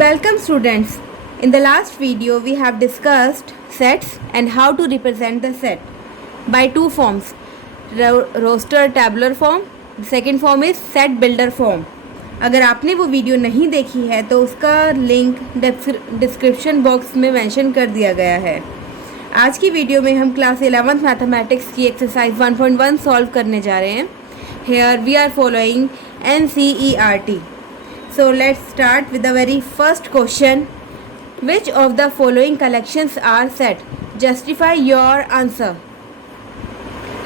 Welcome students. In the last video we have discussed sets and how to represent the set by two forms, roster tabular form. The second form is set builder form. अगर आपने वो video नहीं देखी है तो उसका link description box में mention कर दिया गया है। आज की वीडियो में हम क्लास 11th मैथमेटिक्स की एक्सरसाइज 1.1 सॉल्व करने जा रहे हैं। Here we are following NCERT. So let's start with the very first question. Which of the following collections are set? Justify your answer.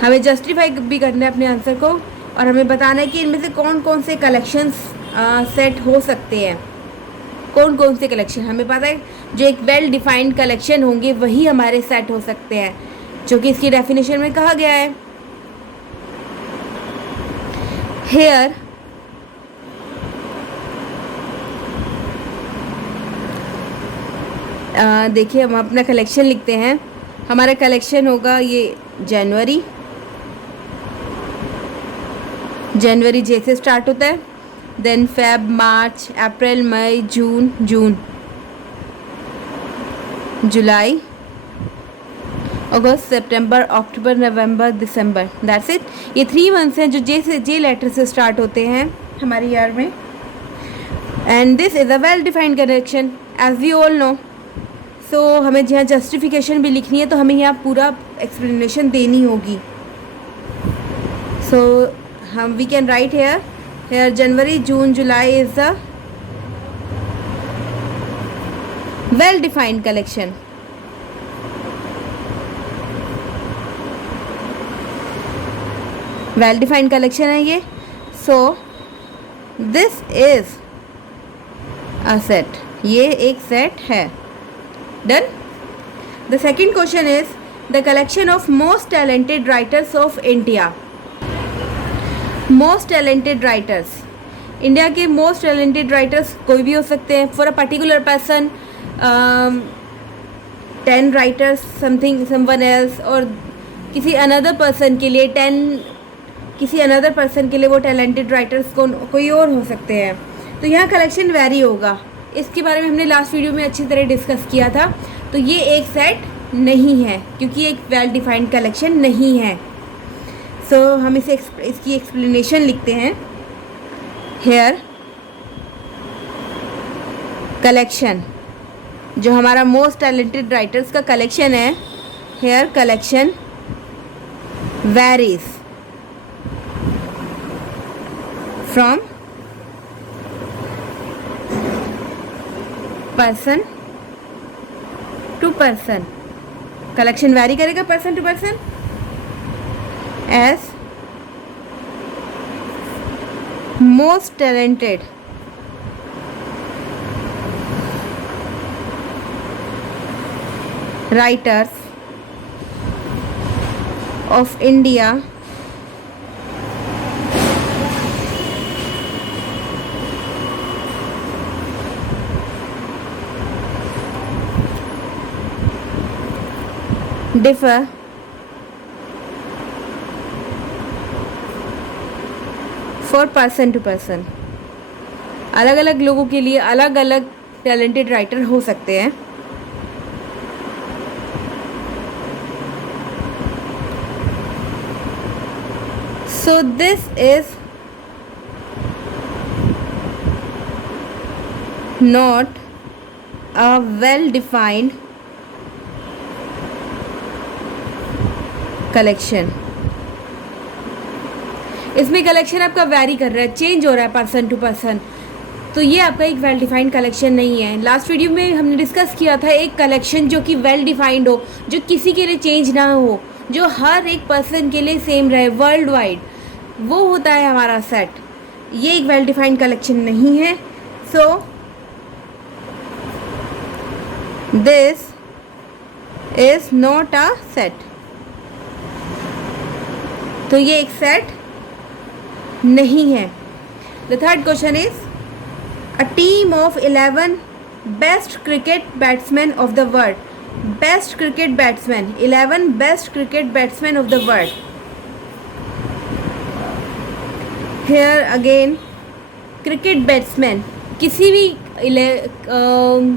हमें justify भी करना है अपने आंसर को और हमें बताना है कि इनमें से कौन कौन से कलेक्शंस सेट हो सकते हैं। कौन कौन से कलेक्शन हमें पता है, जो एक वेल डिफाइंड कलेक्शन होंगे वही हमारे सेट हो सकते हैं, जो कि इसकी डेफिनेशन में कहा गया है। Here देखिए, हम अपना कलेक्शन लिखते हैं। हमारा कलेक्शन होगा ये जनवरी जे से स्टार्ट होता है, then Feb, March, April, May, June, July, August, September, October, November, December. That's it. ये 3 मंथ्स हैं जो जे लेटर से स्टार्ट होते हैं हमारे ईयर में। And this is a well defined collection as we all know. So हमें जहाँ जस्टिफिकेशन भी लिखनी है तो हमें यहाँ पूरा एक्सप्लेनेशन देनी होगी। सो हम we can write here January, June, July is a well defined collection. Well defined collection है ये। So this is a set, ये एक सेट है। Done. The second question is the collection of most talented writers of India. Most talented writers, India के most talented writers कोई भी हो सकते हैं। For a particular person 10 writers, someone else, और किसी अनदर पर्सन के लिए 10, किसी अनदर पर्सन के लिए वो टैलेंटेड राइटर्स कोई और हो सकते हैं। तो यहाँ कलेक्शन वेरी होगा। इसके बारे में हमने लास्ट वीडियो में अच्छी तरह डिस्कस किया था। तो ये एक सेट नहीं है क्योंकि एक वेल डिफाइंड कलेक्शन नहीं है। सो हम इसकी एक्सप्लेनेशन लिखते हैं। हेयर कलेक्शन, जो हमारा मोस्ट टैलेंटेड राइटर्स का कलेक्शन है, hair collection varies from person to person. Collection vary करेगा person to person. As most talented writers of India differ for person to person। अलग अलग लोगों के लिए अलग अलग टैलेंटेड राइटर हो सकते हैं। So this is not a well defined collection. इसमें कलेक्शन आपका वैरी कर रहा है, चेंज हो रहा है पर्सन टू पर्सन, तो ये आपका एक वेल डिफाइंड कलेक्शन नहीं है। लास्ट वीडियो में हमने डिस्कस किया था एक कलेक्शन जो कि वेल डिफाइंड हो, जो किसी के लिए चेंज ना हो, जो हर एक पर्सन के लिए सेम रहे वर्ल्ड वाइड, वो होता है हमारा सेट। ये एक वेल डिफाइंड कलेक्शन नहीं है। सो this is not a set. तो ये एक सेट नहीं है। The third question is a team of 11 best cricket batsman of the world. Best cricket batsman, 11 best cricket batsman of the world. Here again cricket batsman, किसी भी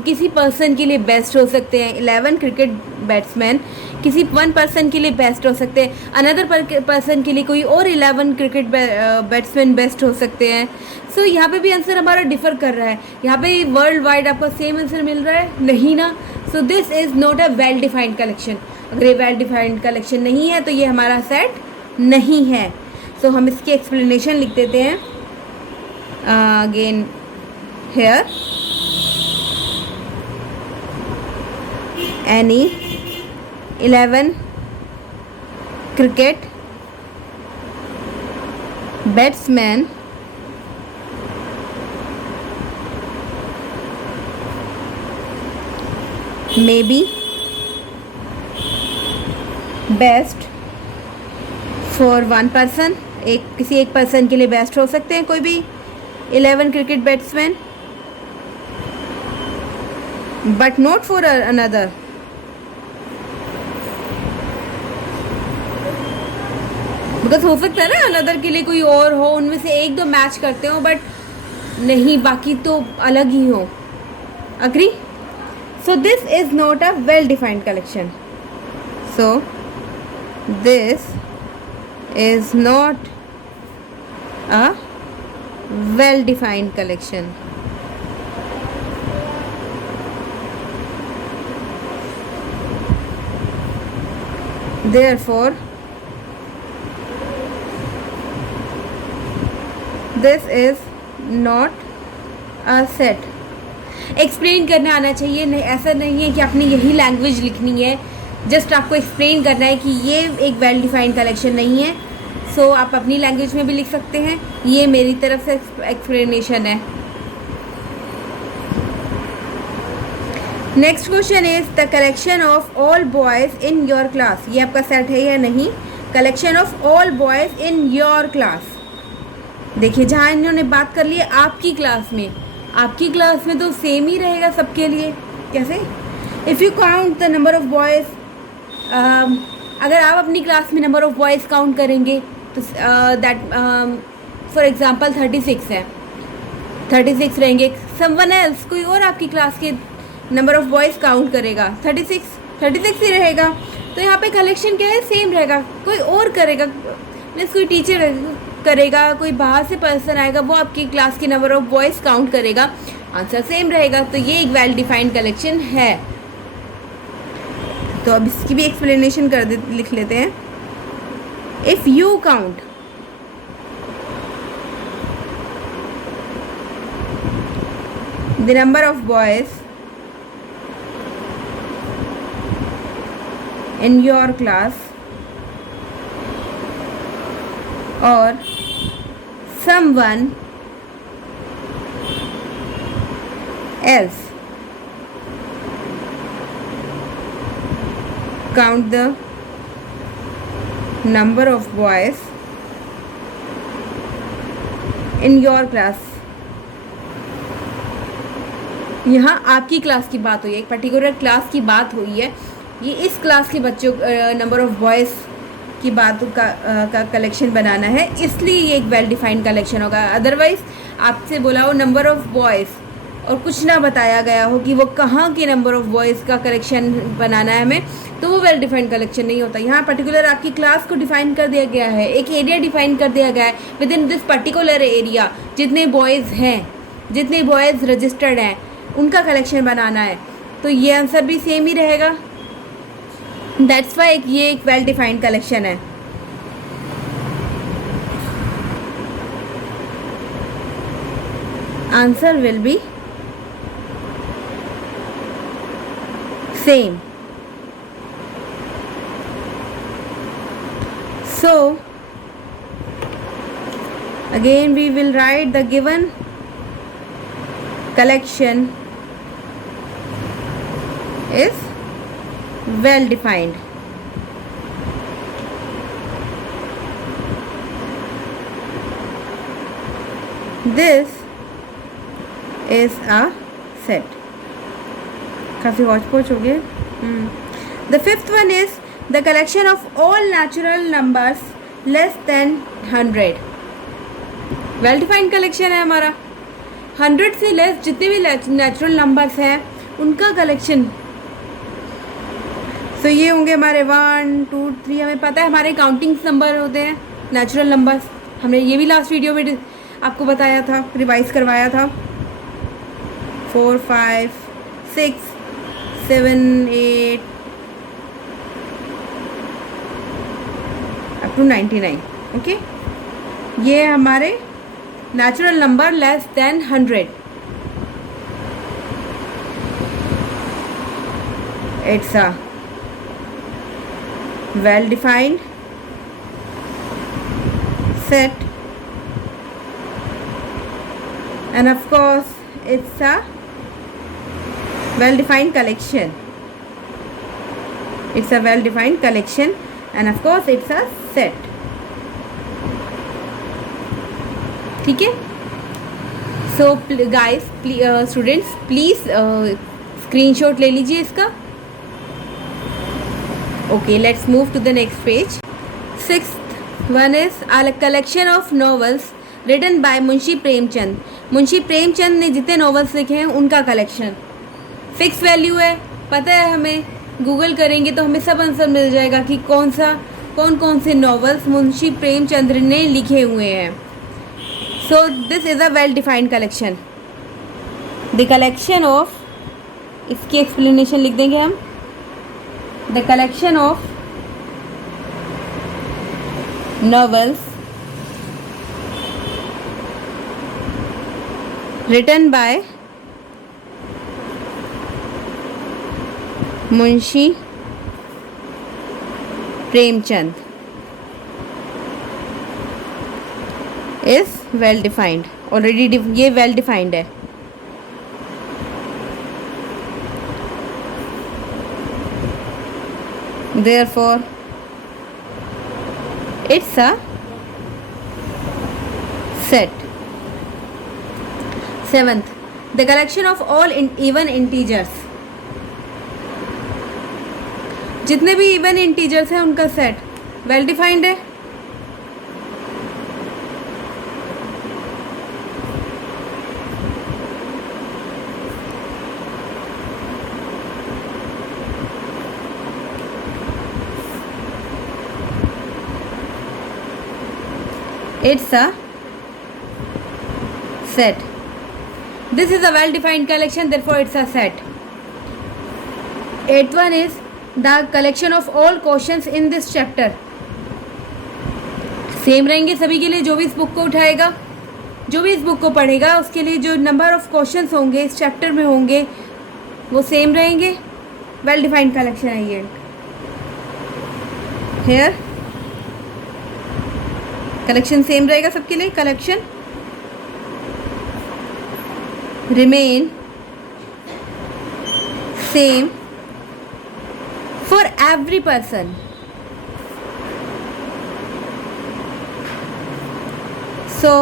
किसी person के लिए बेस्ट हो सकते हैं, 11 क्रिकेट बैट्समैन किसी वन पर्सन के लिए बेस्ट हो सकते हैं, अनदर पर्सन के लिए कोई और 11 क्रिकेट बैट्समैन बेस्ट हो सकते हैं। सो यहाँ पे भी आंसर हमारा डिफ़र कर रहा है। यहाँ पे वर्ल्ड वाइड आपको सेम आंसर मिल रहा है नहीं ना। सो this is not a well defined collection. अगर ये वेल डिफाइंड कलेक्शन नहीं है तो ये हमारा सेट नहीं है। सो हम इसकी एक्सप्लेनेशन लिख देते हैं again here. Any 11 cricket batsman may be best for one person, किसी एक पर्सन के लिए बेस्ट हो सकते हैं कोई भी 11 cricket batsman, but not for another. Because हो सकता है ना अनदर के लिए कोई और हो, उनमें से एक दो मैच करते हो बट नहीं बाकी तो अलग ही हो। Agree? So this is not a well defined collection. So this is not a well defined collection. Therefore, this is not a set. Explain करना आना चाहिए, नहीं ऐसा नहीं है कि आपने यही लैंग्वेज लिखनी है, जस्ट आपको एक्सप्लेन करना है कि ये एक वेल डिफाइंड कलेक्शन नहीं है। सो आप अपनी लैंग्वेज में भी लिख सकते हैं। ये मेरी तरफ से एक्सप्लेनेशन है। Next question is the collection of all boys in your class. ये आपका सेट है या नहीं? Collection of all boys in your class. देखिए जहाँ इन्होंने बात कर ली है आपकी क्लास में, आपकी क्लास में तो सेम ही रहेगा सबके लिए। कैसे? If you count the number of boys, अगर आप अपनी क्लास में नंबर ऑफ बॉयज़ काउंट करेंगे तो दैट फॉर एग्जांपल 36 है, 36 रहेंगे। समवन एल्स, कोई और आपकी क्लास के नंबर ऑफ बॉयज़ काउंट करेगा, 36 ही रहेगा। तो यहाँ पे कलेक्शन क्या है? सेम रहेगा। कोई और करेगा, मीन्स कोई टीचर करेगा, कोई बाहर से पर्सन आएगा, वो आपकी क्लास के नंबर ऑफ बॉयज़ काउंट करेगा, आंसर सेम रहेगा। तो ये एक वेल डिफाइंड कलेक्शन है। तो अब इसकी भी एक्सप्लेनेशन लिख लेते हैं। If you count the number of boys in your class or someone else, count the number of boys in your class। यहाँ आपकी क्लास की बात हुई है, एक पर्टिकुलर क्लास की बात हुई है। ये इस क्लास के बच्चों नंबर ऑफ़ बॉयज़ की बात का कलेक्शन बनाना है, इसलिए ये एक वेल डिफाइंड कलेक्शन होगा। अदरवाइज़ आपसे बोला हो नंबर ऑफ़ बॉयज़ और कुछ ना बताया गया हो कि वो कहाँ के नंबर ऑफ़ बॉयज़ का कलेक्शन बनाना है हमें, तो वो वेल डिफाइंड कलेक्शन नहीं होता। यहाँ पर्टिकुलर आपकी क्लास को डिफ़ाइन कर दिया गया है, एक एरिया डिफ़ाइन कर दिया गया है। With in this particular area जितने बॉयज़ हैं, जितने बॉयज़ रजिस्टर्ड हैं, उनका कलेक्शन बनाना है। तो ये आंसर भी सेम ही रहेगा। दैट्स वाई ये एक वेल डिफाइंड कलेक्शन है। Answer will be same. So again we will write the given collection is well defined. This is a set. काफ़ी हौच पौच हो गए. The fifth one is the collection of all natural numbers less than 100. Well defined collection है हमारा. 100 से less जितने भी natural numbers हैं उनका कलेक्शन। तो ये होंगे हमारे 1 2 3, हमें पता है हमारे काउंटिंग नंबर होते हैं नेचुरल नंबर्स। हमने ये भी लास्ट वीडियो में आपको बताया था, रिवाइज करवाया था। 4 5 6 7 8 अप टू 99। ओके, ये हमारे natural number less then 100। It's a well defined set, and of course it's a well defined collection. It's a well defined collection, and of course it's a set. ठीक है। So guys, students please screenshot ले लीजिए इसका। Okay, let's move to the next page. Sixth one is a collection of novels written by Munshi Premchand. Munshi Premchand ने जितने novels लिखे हैं उनका कलेक्शन। फिक्स वैल्यू है, पता है हमें, गूगल करेंगे तो हमें सब आंसर मिल जाएगा कि कौन कौन से नॉवेल्स मुंशी प्रेमचंद ने लिखे हुए हैं। सो this is a well defined collection. The collection of, इसकी एक्सप्लेनेशन लिख देंगे हम। The collection of novels written by Munshi Premchand is well defined। Already ये well defined है। Therefore it's a set। Seventh, the collection of all even integers। जितने भी even integers हैं उनका सेट वेल डिफाइंड है। It's a set। This is a well-defined collection, therefore it's a set। Eighth one is the collection of all questions in this chapter। Same रहेंगे सभी के लिए, जो भी इस बुक को उठाएगा, जो भी इस बुक को पढ़ेगा, उसके लिए जो नंबर ऑफ क्वेश्चंस होंगे इस चैप्टर में होंगे वो सेम रहेंगे। वेल डिफाइंड कलेक्शन है ये। हेयर कलेक्शन सेम रहेगा सबके लिए। Collection remain same for every person. So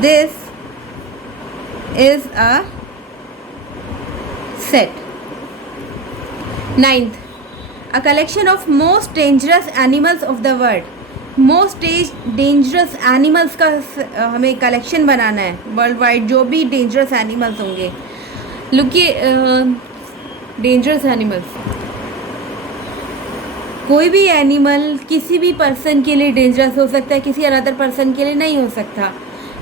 this is a set. Ninth, a collection of most dangerous animals of the world. Most dangerous animals का हमें collection बनाना है world wide, जो भी डेंजरस एनिमल्स होंगे। लुकिए, dangerous animals, कोई भी animal किसी भी पर्सन के लिए डेंजरस हो सकता है, किसी अनदर पर्सन के लिए नहीं हो सकता।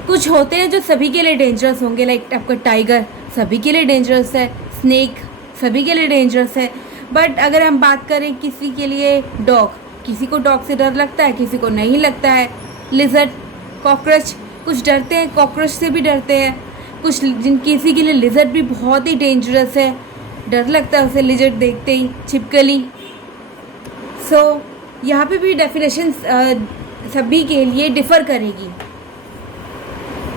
कुछ होते हैं जो सभी के लिए डेंजरस होंगे, लाइक आपका टाइगर सभी के लिए डेंजरस है, स्नेक सभी के लिए डेंजरस है। बट अगर हम बात करें किसी के लिए, डॉग, किसी को डॉग से डर लगता है, किसी को नहीं लगता है। लिजर्ड, कॉकरोच, कुछ डरते हैं, कॉकरोच से भी डरते हैं। कुछ किसी के लिए लिजर्ड भी बहुत ही डेंजरस है, डर लगता है उसे लिजर्ड देखते ही। छिपकली। सो यहाँ पे भी डेफिनेशन सभी के लिए डिफ़र करेगी।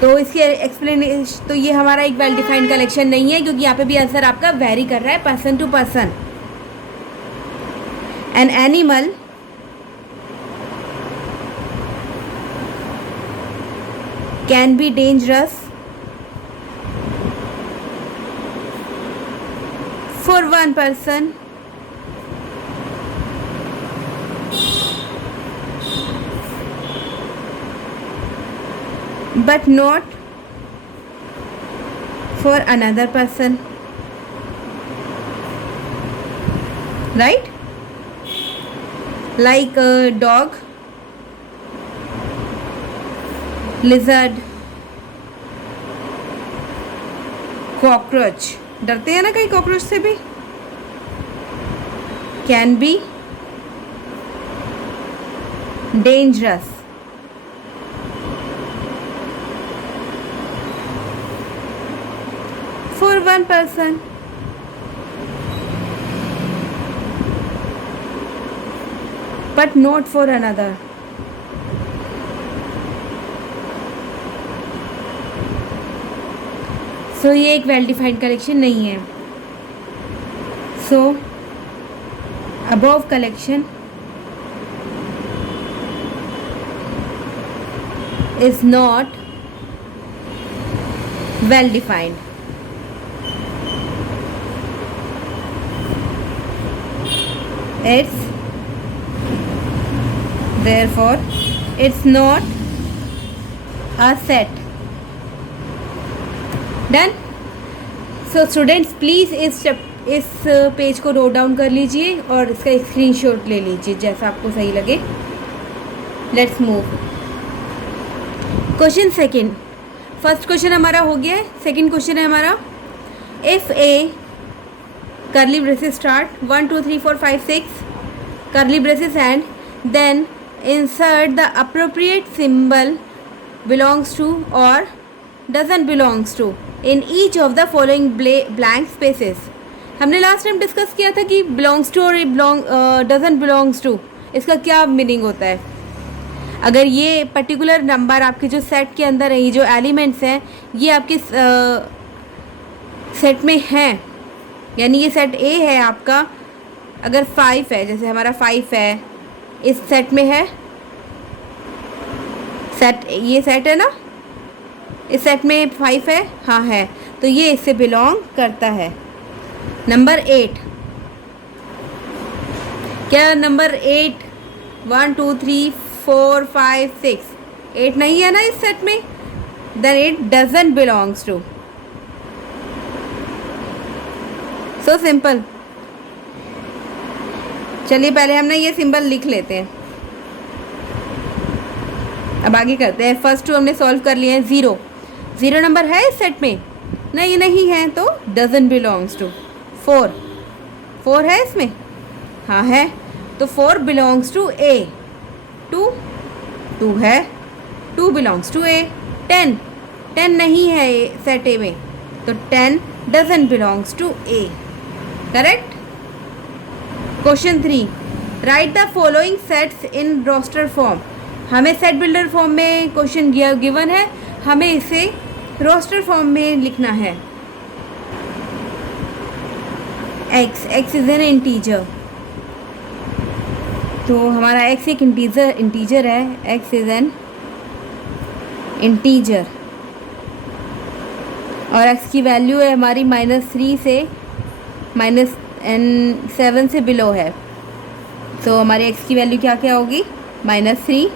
तो इसके एक्सप्लेनेशन, तो ये हमारा एक वेल डिफाइंड कलेक्शन नहीं है, क्योंकि यहाँ पे भी आंसर आपका वेरी कर रहा है person to person. An animal can be dangerous for one person but not for another person, right? Like a dog, lizard, cockroach. डरते हैं ना कहीं कॉकरोच से भी. Can be dangerous. For one person. But not for another. So ये एक well defined collection नहीं है. So above collection is not well defined. It's therefore it's not a set. Done. So students please इस page को note down कर लीजिए और इसका एक स्क्रीनशॉट ले लीजिए जैसा आपको सही लगे. Let's move. Question second. First question हमारा हो गया है. सेकंड क्वेश्चन है हमारा, if A curly braces start 1 2 3 4 5 6 curly braces and then insert the appropriate symbol belongs to or doesn't belongs to in each of the following blank spaces. हमने last time discuss किया था कि belongs to और doesn't belongs to इसका क्या meaning होता है. अगर ये पर्टिकुलर नंबर आपके जो सेट के अंदर है, ये जो एलिमेंट्स हैं ये आपके सेट में हैं, यानी ये सेट ए है आपका. अगर 5 है, जैसे हमारा 5 है, इस सेट में है सेट, ये सेट है ना, इस सेट में 5 है, हाँ है, तो ये इससे बिलोंग करता है. नंबर 8, क्या नंबर 8 1 2 3 4 5 6 8 नहीं है ना इस सेट में, then it doesn't belongs to. So simple. चलिए पहले हम ना ये सिंबल लिख लेते हैं, अब आगे करते हैं. फर्स्ट टू हमने सॉल्व कर लिए हैं. 0 नंबर है इस सेट में, नहीं है, तो डजंट बिलोंग्स टू. 4 है इसमें, हाँ है, तो 4 बिलोंग्स टू ए. 2 है, 2 बिलोंग्स टू ए. 10 नहीं है सेट ए में, तो 10 doesn't belongs to A. Correct. Question 3, write the following sets in roster form. हमें सेट बिल्डर फॉर्म में क्वेश्चन गिवन है, हमें इसे रोस्टर फॉर्म में लिखना है. x इज एन इंटीजर, तो हमारा x एक इंटीजर है. x इज एन इंटीजर और x की वैल्यू है हमारी -3 से -7 से बिलो है. तो हमारे x की वैल्यू क्या क्या होगी, -3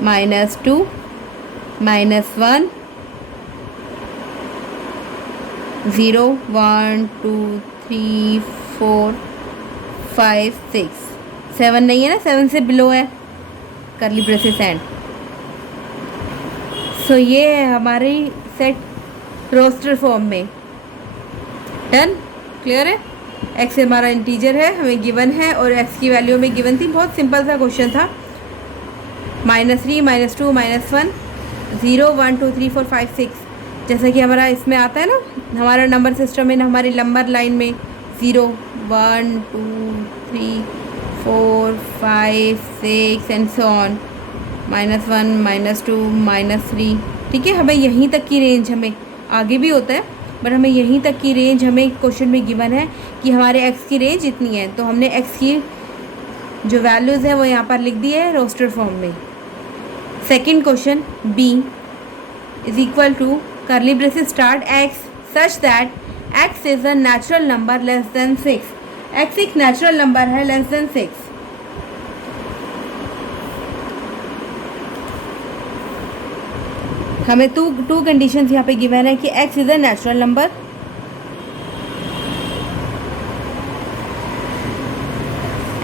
-2 -1 0 1 2 3 4 5 6 7 नहीं है ना, 7 से बिलो है करली ब्रेसेस एंड. सो ये है हमारी सेट रोस्टर फॉर्म में. डन. क्लियर है. x हमारा इंटीजर है, हमें गिवन है और x की वैल्यू में गिवन थी. बहुत सिंपल सा क्वेश्चन था. -3 -2 -1 0 1 2 3 4 5 6 जैसा कि हमारा इसमें आता है ना, हमारा नंबर सिस्टम में, हमारी नंबर लाइन में 0 1 2 3 4 5 6 एंड सो ऑन, -1 -2 -3. ठीक है, हमें यहीं तक की रेंज, हमें आगे भी होता है बट हमें यहीं तक की रेंज हमें क्वेश्चन में गिवन है कि हमारे x की रेंज इतनी है, तो हमने x की जो वैल्यूज़ है वो यहाँ पर लिख दी है रोस्टर फॉर्म में. Second question, b is equal to curly braces start x such that x is a natural number less than 6. x एक नेचुरल नंबर है लेस देन 6. हमें टू कंडीशंस यहाँ पे गिवन है कि x is a natural number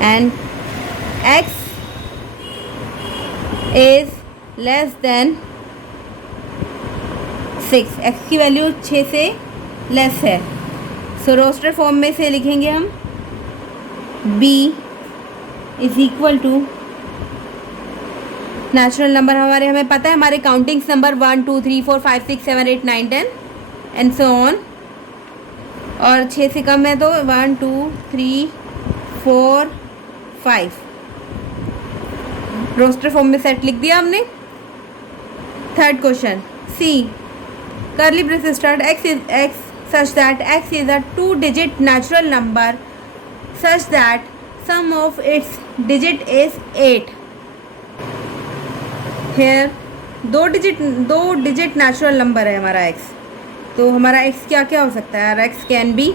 and x is less than 6, x की value 6 से less है। सो रोस्टर फॉर्म में से लिखेंगे हम b is equal to natural number हमें पता है, हमारे countings number 1 2 3 4 5 6 7 8 9 10 and so on, और 6 से कम है तो 1 2 3 4 5। रोस्टर फॉर्म में सेट लिख दिया हमने। Third question C, curly braces start x is x such that x is a 2-digit natural number such that sum of its digit is 8। here दो digit natural number है हमारा x, तो हमारा x क्या क्या हो सकता है? और x can be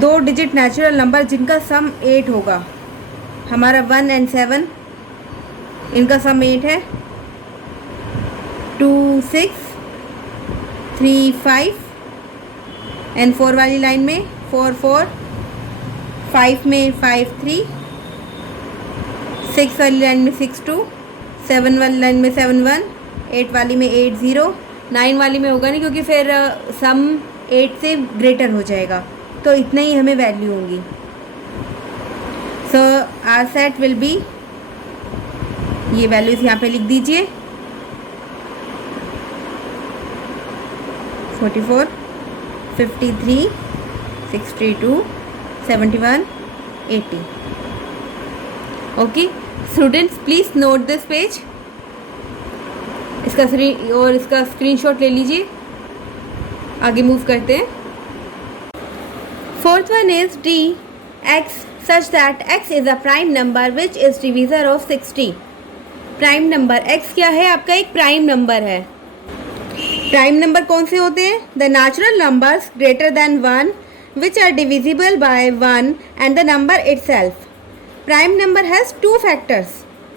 2 digit natural number जिनका सम 8 होगा। हमारा 1 and 7 इनका सम 8 है, 2 6 3 5 एंड 4 वाली लाइन में 4 4, 5 में 5 3, 6 वाली लाइन में 6 2, 7 वाली लाइन में 7 1, 8 वाली में 8 0, 9 वाली में होगा नहीं क्योंकि फिर सम 8 से ग्रेटर हो जाएगा, तो इतना ही हमें वैल्यू होंगी। सो आर सेट विल बी, ये वैल्यूज़ यहाँ पे लिख दीजिए 44 53 62 71 80। Okay students, please note this page, इसका स्क्रीनशॉट ले लीजिए। आगे मूव करते हैं। Fourth one is D, x such that x is a prime number which is divisor of 60। Prime number x क्या है? आपका एक प्राइम नंबर है। प्राइम नंबर कौन से होते हैं? The natural numbers greater than 1 which are divisible by 1 and the number itself. Prime number has 2 factors,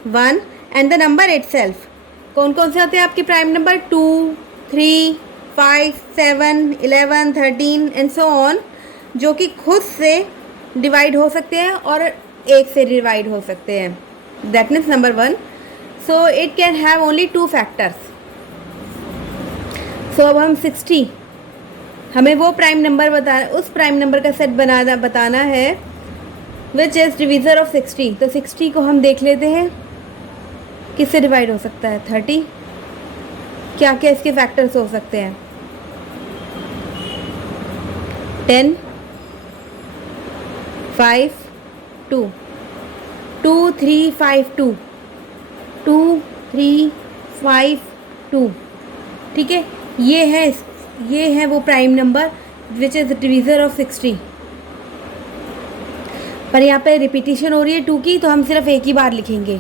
1 and the number itself. कौन कौन से होते हैं आपके prime number? 2 3 5 7 11 13 and so on, जो कि खुद से डिवाइड हो सकते हैं और एक से डिवाइड हो सकते हैं। That means number 1, so it can have only 2 factors. So अब हम 60, हमें वो प्राइम नंबर उस प्राइम नंबर का सेट बताना है विच इज़ डिवीज़र ऑफ 60। तो 60 को हम देख लेते हैं किससे डिवाइड हो सकता है? 30। क्या क्या इसके फैक्टर्स हो सकते हैं? 10 5 2 2 3 5 2 2 3 5 2। ठीक है, ये है वो prime number which is divisor of 60। पर यहाँ पे रिपीटिशन हो रही है 2 की, तो हम सिर्फ एक ही बार लिखेंगे।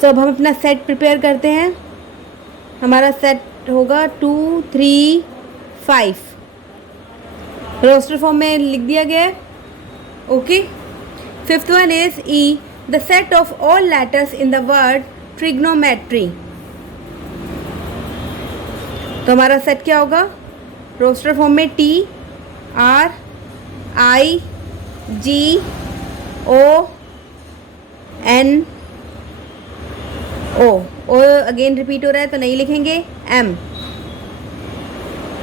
सो अब हम अपना सेट प्रिपेयर करते हैं। हमारा सेट होगा 2 3 5, रोस्टर फॉर्म में लिख दिया गया है। Okay, fifth one is E, the set of all letters in the word trigonometry. तो हमारा सेट क्या होगा? रोस्टर फॉर्म में T R I G O N O again repeat हो रहा है तो नहीं लिखेंगे। M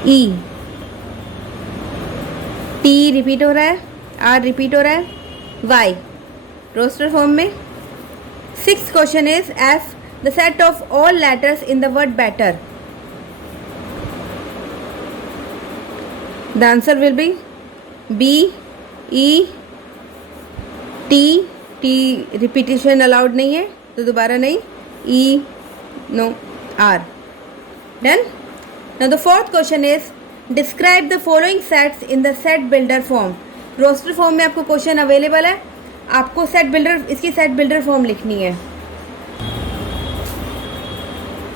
E T रिपीट हो रहा है, R रिपीट हो रहा है, Y रोस्टर फॉर्म में। Sixth question is F, the set of all letters in the word better. The answer will be B E T, T repetition allowed नहीं है तो दोबारा नहीं, E no R। Done? Now the fourth question is describe the following sets in the set builder form। Roster form में आपको question available है, आपको इसकी सेट बिल्डर फॉर्म लिखनी है।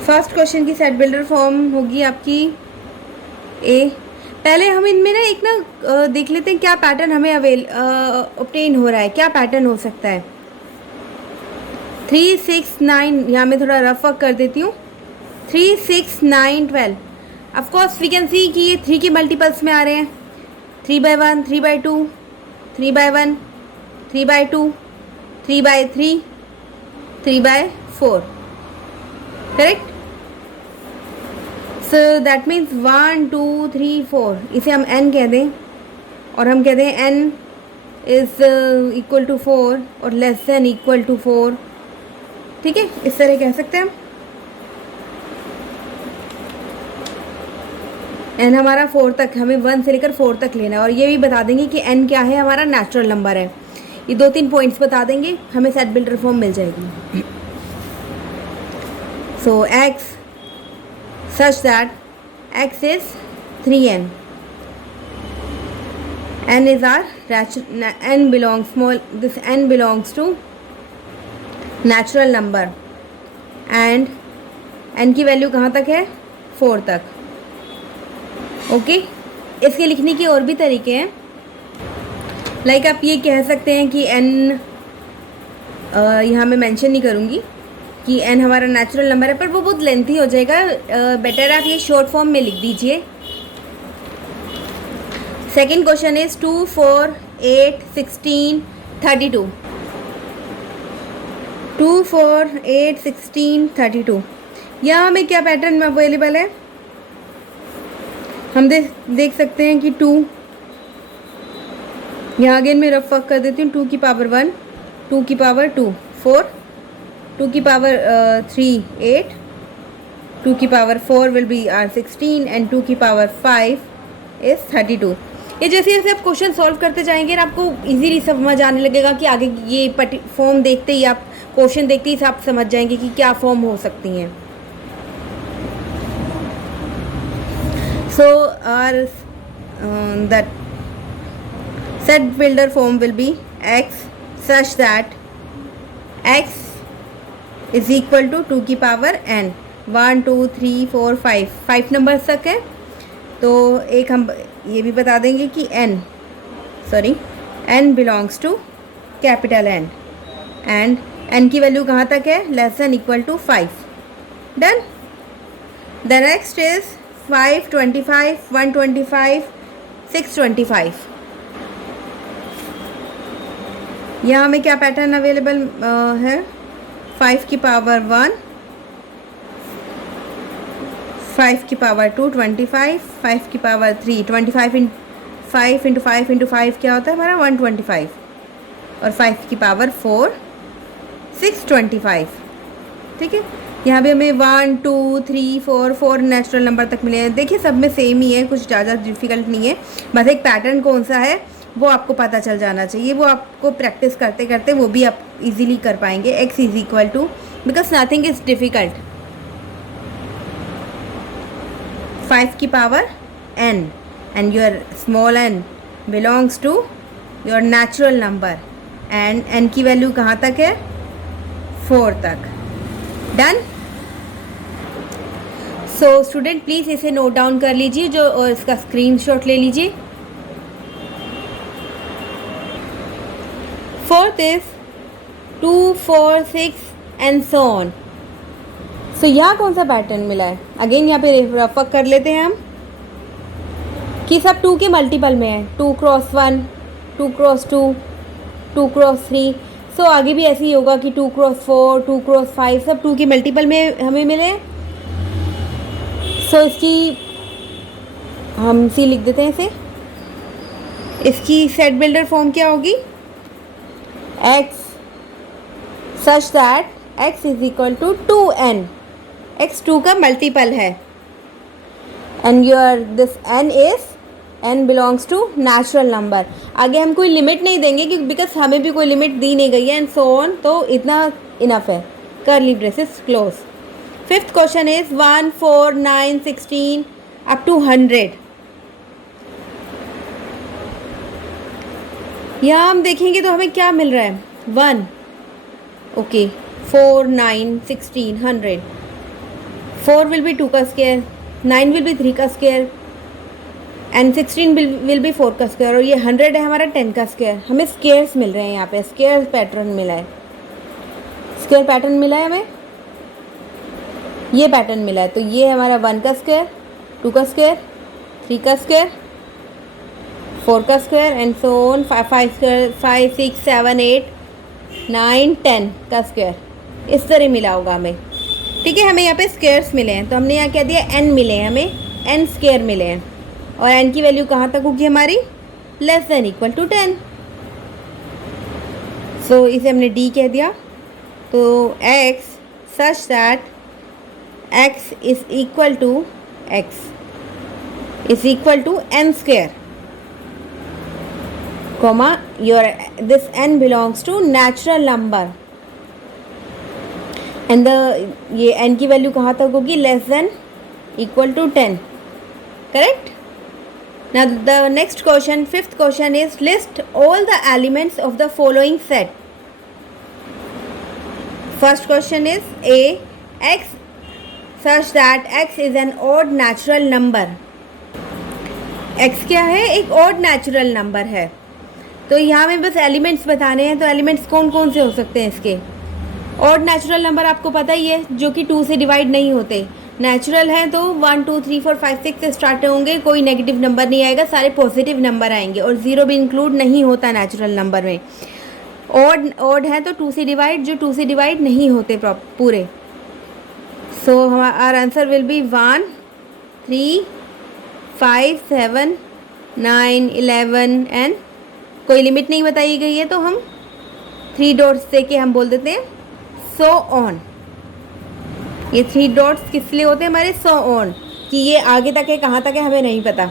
फर्स्ट क्वेश्चन की सेट बिल्डर फॉर्म होगी आपकी ए। पहले हम इनमें ना एक देख लेते हैं क्या पैटर्न हमें ऑब्टेन हो रहा है, क्या पैटर्न हो सकता है। 3 6 9, यहाँ मैं थोड़ा रफ वर्क कर देती हूँ। 3, 6, 9, 12. Of course we can see कि ये 3 के मल्टीपल्स में आ रहे हैं. 3/1, 3/2, 3/1, 3/2, 3/3, 3/4. Correct? So that means 1, 2, 3, 4. इसे हम n कह दें और हम कह दें n is equal to 4 और less than equal to 4. ठीक है, इस तरह कह सकते हैं हम. n हमारा 4 तक, हमें 1 से लेकर 4 तक लेना है. और ये भी बता देंगे कि n क्या है, हमारा नेचुरल नंबर है. ये 2-3 पॉइंट्स बता देंगे, हमें सेट बिल्डर फॉर्म मिल जाएगी. सो x such that x is 3n. n is our n belongs small, this n belongs to natural number and n की वैल्यू कहाँ तक है, 4 तक. ओके, इसके लिखने के और भी तरीके हैं. लाइक आप ये कह सकते हैं कि n, यहाँ मैं मेंशन नहीं करूँगी कि n हमारा नेचुरल नंबर है, पर वो बहुत लेंथी हो जाएगा. बेटर आप ये शॉर्ट फॉर्म में लिख दीजिए. Second question is 2, 4, 8, 16, 32. 2, 4, 8, 16, 32. यहाँ हमें क्या पैटर्न में अवेलेबल है, हम देख सकते हैं कि 2, यहाँ अगेन मैं रफ वर्क कर देती हूँ. 2 की पावर 1, 2 की पावर 2, 4, 2 की पावर 3, 8, 2 की power 4 will be are 16 and 2 की पावर 5 इज 32. ये जैसे जैसे आप क्वेश्चन सॉल्व करते जाएंगे ना, आपको इजीली समझ आने लगेगा कि आगे ये फॉर्म देखते ही, आप क्वेश्चन देखते ही आप समझ जाएंगे कि क्या फॉर्म हो सकती हैं. So our that set builder form will be x such that x is equal to 2 की पावर n. 1, 2, 3, 4, 5 नंबर तक है. तो एक हम ये भी बता देंगे कि n belongs to capital N and n की वैल्यू कहाँ तक है, less than equal to 5. Done. The next is 5, 25, 125, 625. यहाँ हमें क्या पैटर्न अवेलेबल है, 5 की पावर 1, 5 की पावर 2, 25, 5 की पावर 3, 25 इन 5 इंटू 5 इंटू 5 क्या होता है हमारा 125, और 5 की पावर 4, 625. ठीक है, यहाँ भी हमें 1, 2, 3, 4 नेचुरल नंबर तक मिले हैं. देखिए सब में सेम ही है, कुछ ज़्यादा डिफिकल्ट नहीं है. बस एक पैटर्न कौन सा है वो आपको पता चल जाना चाहिए. वो आपको प्रैक्टिस करते करते वो भी आप इजीली कर पाएंगे. x is equal to, because nothing is difficult, 5 की power n and your small n belongs to your natural number and n की वैल्यू कहाँ तक है, 4 तक. डन. सो स्टूडेंट प्लीज़ इसे नोट डाउन कर लीजिए जो, और इसका स्क्रीनशॉट ले लीजिए. Fourth is 2, 4, 6 and so on. So यहाँ कौन सा पैटर्न मिला है, अगेन यहाँ पे रफ कर लेते हैं हम कि सब 2 के मल्टीपल में है. 2 क्रॉस 1, 2 क्रॉस 2, 2 क्रॉस 3. सो आगे भी ऐसे ही होगा कि 2 क्रॉस 4, 2 क्रॉस 5 सब 2 के मल्टीपल में हमें मिले. सो इसकी हम सी लिख देते हैं इसे. इसकी सेट बिल्डर फॉर्म क्या होगी, x such that x is equal to 2n. x 2 का मल्टीपल है and your this n is n belongs to natural number. आगे हम कोई लिमिट नहीं देंगे क्योंकि बिकॉज हमें भी कोई लिमिट दी नहीं गई है एंड सो ऑन, तो इतना इनफ है. Curly braces close. Fifth question is 1, 4, 9, 16 up to 100. यहाँ हम देखेंगे तो हमें क्या मिल रहा है, 1, ओके, 4, 9, 16, 100. 4 विल बी 2 का स्क्वायर, 9 विल बी 3 का स्क्वायर एंड 16 विल बी 4 का स्क्वायर, और ये 100 है हमारा 10 का स्क्वायर. हमें स्क्वायर्स मिल रहे हैं, यहाँ पे स्क्वायर पैटर्न मिला है, स्क्वायर पैटर्न मिला है हमें. ये पैटर्न मिला है। तो ये हमारा 1 का स्क्वायर, 2 का स्क्वायर, 3 का स्क्वायर, 4 का square and so on, 5 square, 5 6 7 8 9 10 का स्क्वायर, इस तरह मिला होगा हमें। ठीक है, हमें यहाँ पे स्क्वायर्स मिले हैं, तो हमने यहाँ क्या दिया, n मिले हैं, हमें n स्क्वायर मिले हैं। और n की वैल्यू कहाँ तक होगी हमारी, less than equal to 10। So इसे हमने d कह दिया। तो x such that x is equal to x is equal to n square, comma your this n belongs to natural number and the ये n की वैल्यू कहाँ तक होगी, less than equal to 10। Correct. now the next question, fifth question is list all the elements of the following set. First question is a x such that x is an odd natural number. x क्या है, एक odd natural number है। तो यहाँ में बस elements बताने हैं। तो एलिमेंट्स कौन कौन से हो सकते हैं इसके। ऑड नेचुरल नंबर आपको पता ही है, जो कि 2 से डिवाइड नहीं होते। नेचुरल है तो 1 2 3 4 5 6 से स्टार्ट होंगे, कोई नेगेटिव नंबर नहीं आएगा, सारे पॉजिटिव नंबर आएंगे और 0 भी इंक्लूड नहीं होता नेचुरल नंबर में। ऑड है तो 2 से डिवाइड, जो 2 से डिवाइड नहीं होते पूरे। सो हमारा आंसर विल बी 1 3 5 7 9 11 एंड कोई लिमिट नहीं बताई गई है, तो हम 3 डॉट्स दे के हम बोल देते हैं सो ऑन। ये 3 डॉट्स किस लिए होते हैं हमारे, सो ऑन, कि ये आगे तक है, कहाँ तक है हमें नहीं पता।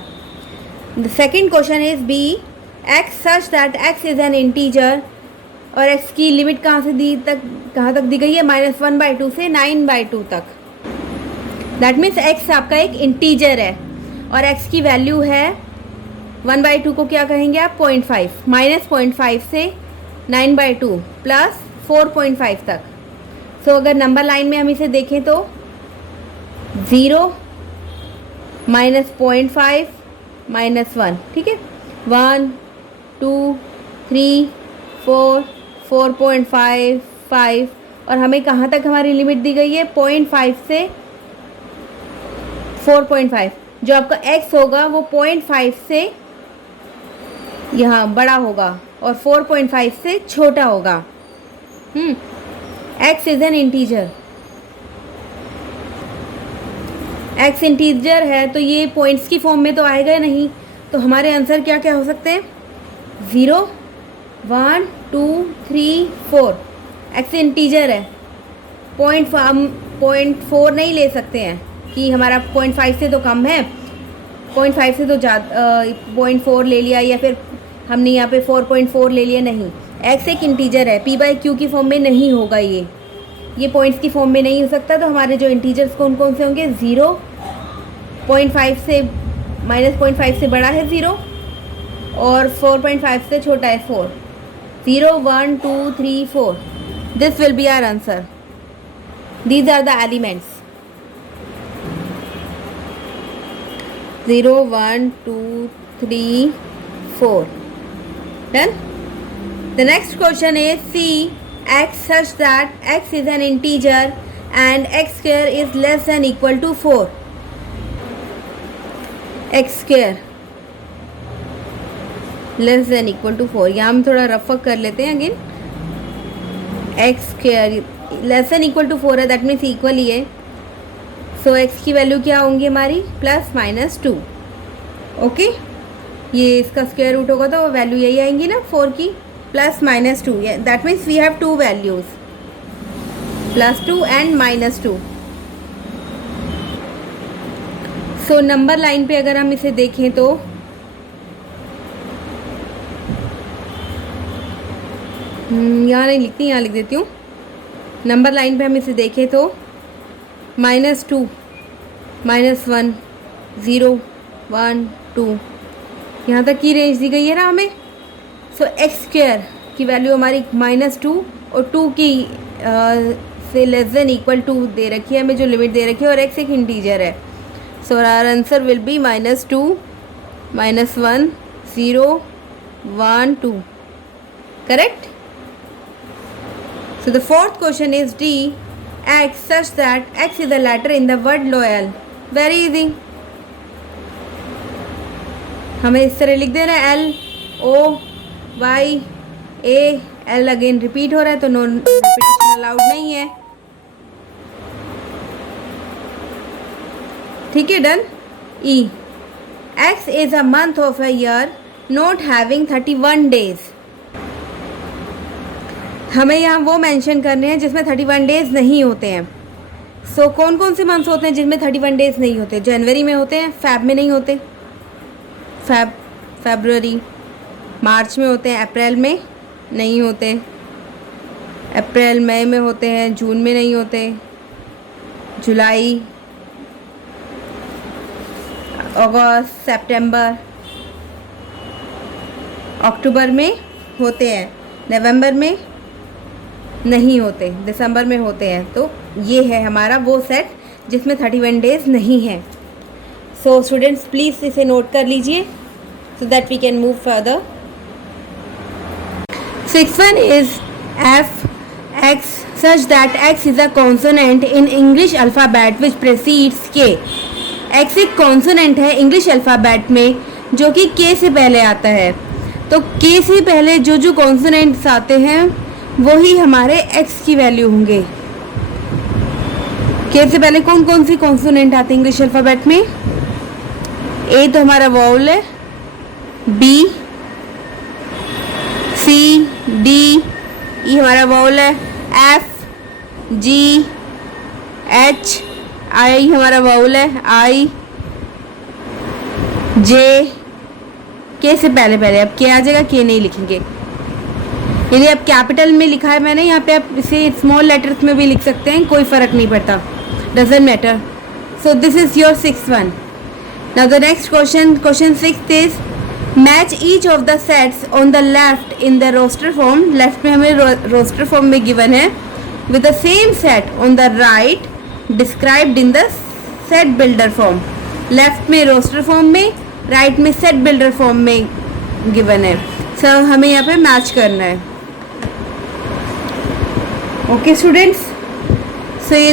The second question is B x such that x is an integer, और एक्स की लिमिट कहाँ तक दी गई है, -1/2 से 9/2 तक। दैट मीन्स एक्स आपका एक इंटीजर है और एक्स की वैल्यू है 1/2 को क्या कहेंगे आप, 0.5, -0.5 से 9/2 प्लस 4.5 तक। सो अगर नंबर लाइन में हम इसे देखें तो 0 -0.5 -1, ठीक है, 1 2 3 4 4.5 5, और हमें कहाँ तक हमारी लिमिट दी गई है, 0.5 से 4.5। जो आपका x होगा वो 0.5 से यहाँ बड़ा होगा और 4.5 से छोटा होगा। x is an integer, x integer है तो ये पॉइंट्स की फॉर्म में तो आएगा नहीं। तो हमारे आंसर क्या क्या हो सकते हैं, 0 1 2 3 4। x इंटीजर है, 0.4 नहीं ले सकते हैं कि हमारा 0.5 से तो कम है, 0.5 से तो ज़्यादा, 0.4 ले लिया या फिर हमने यहाँ पे 4.4 ले लिया, नहीं। x एक इंटीजर है, p/q की फॉर्म में नहीं होगा, ये पॉइंट्स की फॉर्म में नहीं हो सकता। तो हमारे जो इंटीजर्स कौन कौन से होंगे, 0 0.5 से -0.5 से बड़ा है 0 और 4.5 से छोटा है 4। 0 1 2 3 4, this will be our answer. These are the elements, 0 1 2 3 4. Done. The next question is C. X such that x is an integer and x square is less than equal to 4. x square less than equal to 4. यहाँ हम थोड़ा rough कर लेते हैं again. x square less than equal to 4 है, that means equal ही है। सो x की value क्या होंगी हमारी, +-2। ओके, ये इसका स्क्वायर रूट होगा तो वैल्यू यही आएंगी ना 4 की, +-2। That means we have 2 values, +2 and -2। So number line पे अगर हम इसे देखें तो यहाँ नहीं लिखती, यहाँ लिख देती हूँ। नंबर लाइन पे हम इसे देखें तो -2 -1 0 1 2 यहाँ तक की रेंज दी गई है ना हमें। सो एक्स स्क्वायर की वैल्यू हमारी -2 और 2 की से लेस देन इक्वल टू दे रखी है हमें, जो लिमिट दे रखी है, और एक्स एक इंटीजर है। So our answer will be -2 -1 0 1 2। Correct. So the fourth question is D. X such that X is a letter in the word loyal. Very easy. हमें इस तरह लिख देना है LOY A L again repeat हो रहा है तो नो रिपीटेशन अलाउड नहीं है. ठीक है, done. E X is a month of a year not having 31 days. हमें यहाँ वो मेंशन करने हैं जिसमें 31 डेज नहीं होते हैं. सो कौन कौन से मंथ्स होते हैं जिनमें 31 डेज नहीं होते? जनवरी में होते हैं, फैब में नहीं होते, फरवरी. मार्च में होते हैं, अप्रैल में नहीं होते, अप्रैल मई में होते हैं, जून में नहीं होते, जुलाई, अगस्त, सितंबर, अक्टूबर में होते हैं, नवंबर में नहीं होते, दिसंबर में होते हैं. तो ये है हमारा वो सेट जिसमें 31 डेज नहीं है. सो स्टूडेंट्स प्लीज़ इसे नोट कर लीजिए so that we can move further. 6th is F X such that X is a consonant in English alphabet which precedes K. X एक कॉन्सोनेंट है इंग्लिश अल्फ़ाबेट में जो कि K से पहले आता है. तो K से पहले जो जो कॉन्सोनेंट्स आते हैं वो ही हमारे X की वैल्यू होंगे. K से पहले कौन कौन सी कॉन्सोनेंट आते हैं इंग्लिश अल्फ़ाबेट में? A तो हमारा वाउल है, B C D ये हमारा वाउल है, F G H I हमारा वाउल है, I J K से पहले अब K आ जाएगा, K नहीं लिखेंगे. यदि अब कैपिटल में लिखा है मैंने, यहाँ पे आप इसे स्मॉल लेटर्स में भी लिख सकते हैं, कोई फ़र्क नहीं पड़ता, doesn't matter. So this is your 6th one. Now the next question 6th is match each of the sets on the left in the roster form. Left में हमें रोस्टर फॉर्म में गिवन है with the same set on the right described in the set builder form. Left में roster form में, right में set builder form में given है. So हमें यहाँ पे मैच करना है. ओके स्टूडेंट्स, सो ये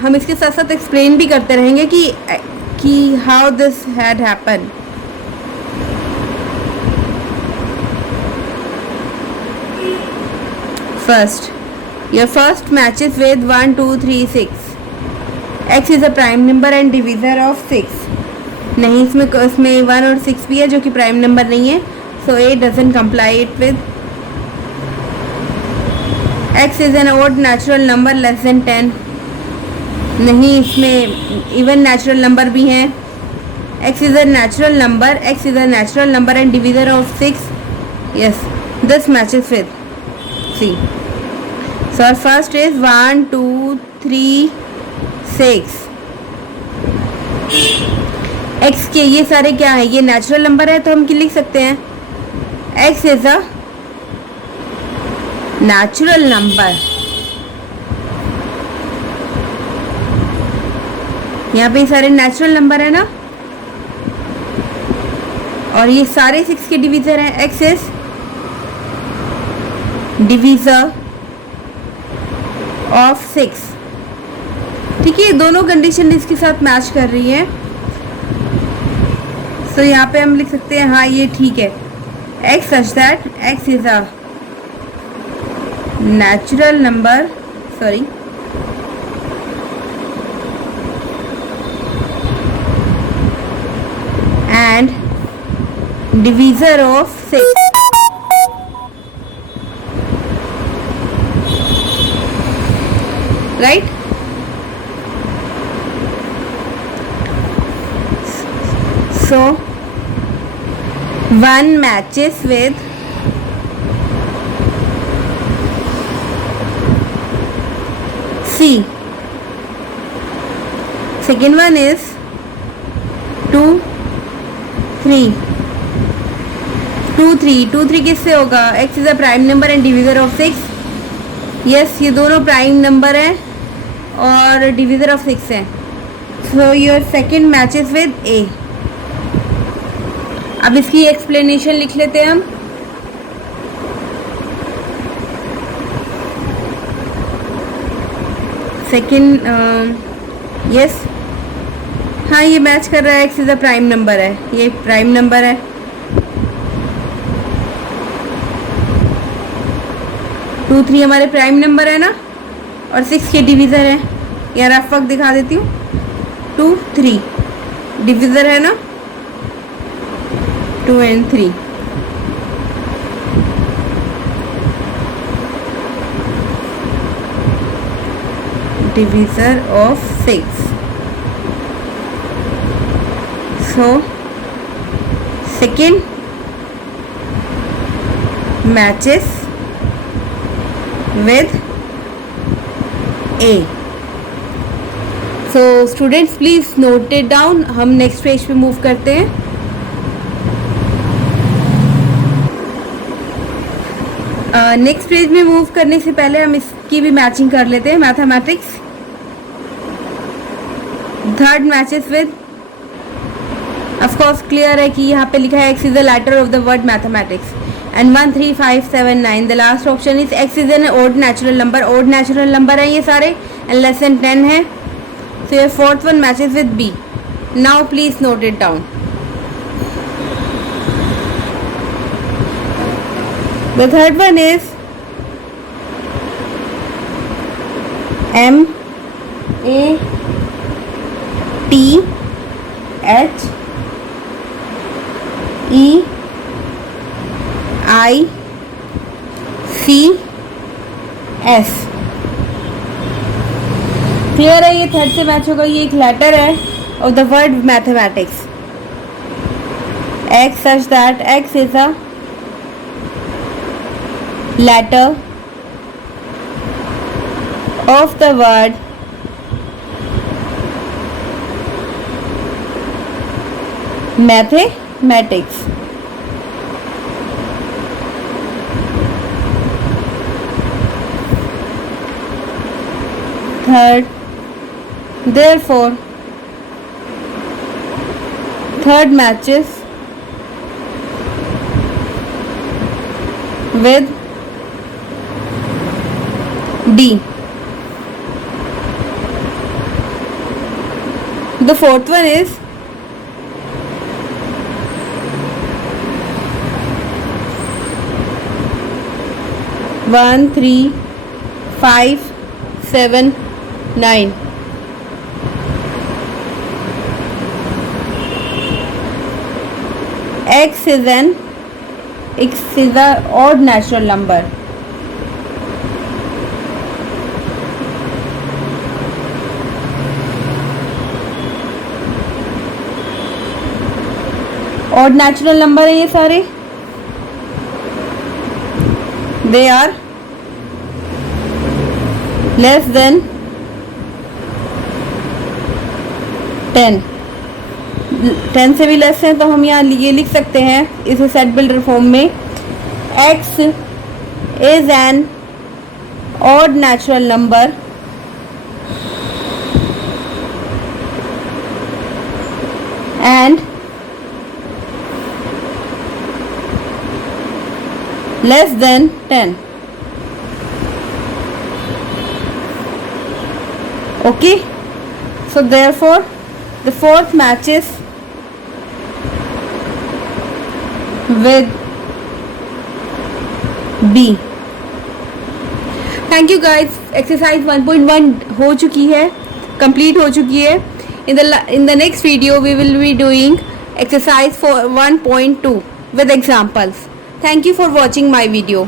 हम इसके साथ साथ एक्सप्लेन भी करते रहेंगे कि how this had happen. First, your first matches with 1 2 3 6. X is a prime number and divisor of 6. नहीं, इसमें 1 और 6 भी है जो कि प्राइम नंबर नहीं है. सो A doesn't comply it with. X is an odd natural number less than 10. नहीं, इसमें इवन नेचुरल नंबर भी हैं. X is a natural number and divisor of 6. Yes, this matches with C. So our first is 1 2 3 6. X के ये सारे क्या है? ये नेचुरल नंबर है तो हम क्या लिख सकते हैं? X is a natural number. यहाँ पे सारे नेचुरल नंबर है ना, और ये सारे 6 के डिवीजर हैं. X is divisor of 6. ठीक है, दोनों कंडीशन इसके साथ मैच कर रही है. सो यहाँ पे हम लिख सकते हैं हाँ ये ठीक है. X such that X is a natural number, and divisor of 6. Right? So 1 matches with C. Second one is 2 3. 2 3 किससे होगा? X is a prime number and divisor of 6. Yes, ये दोनों प्राइम नंबर हैं और डिवीजर ऑफ 6 हैं. So your second matches with A. अब इसकी explanation लिख लेते हैं हम. सेकेंड, यस, हाँ ये मैच कर रहा है, x is a prime number है, ये प्राइम नंबर है। 2 3 हमारे प्राइम नंबर है ना, और 6 के डिविज़र है, या रफ वर्क दिखा देती हूँ। 2 3 डिविज़र है ना, 2 and 3। Divisor of 6। So second matches with A। So students please note it down। हम नेक्स्ट पेज पे मूव करते हैं। नेक्स्ट पेज में मूव करने से पहले हम इसकी भी मैचिंग कर लेते हैं। Mathematics third matches with, of course clear है कि यहाँ पे लिखा है x is the letter of the word mathematics and 1 3 5 7 9 the last option is x is an odd natural number. Odd natural number है ये सारे एंड लेस देन 10 है। So your fourth one matches with B. Now please note it down. The third one is MATHEICS। Clear है, ये third से match होगा। ये एक लेटर है of the word mathematics, x such that x is a letter of the word mathematics. Third, therefore third matches with D। The fourth one is 1 3 5 7 9। X is an odd natural number। odd natural number है ये सारे, they are less than 10। 10 से भी less है तो हम यहाँ ये लिख सकते हैं इसे सेट बिल्डर फॉर्म में, x is an odd natural number and less than 10। Okay, so therefore the fourth matches with B। Thank you guys. Exercise 1.1 हो चुकी है, कंप्लीट हो चुकी है। In the next video we will be doing exercise 1.2 with examples। Thank you for watching my video।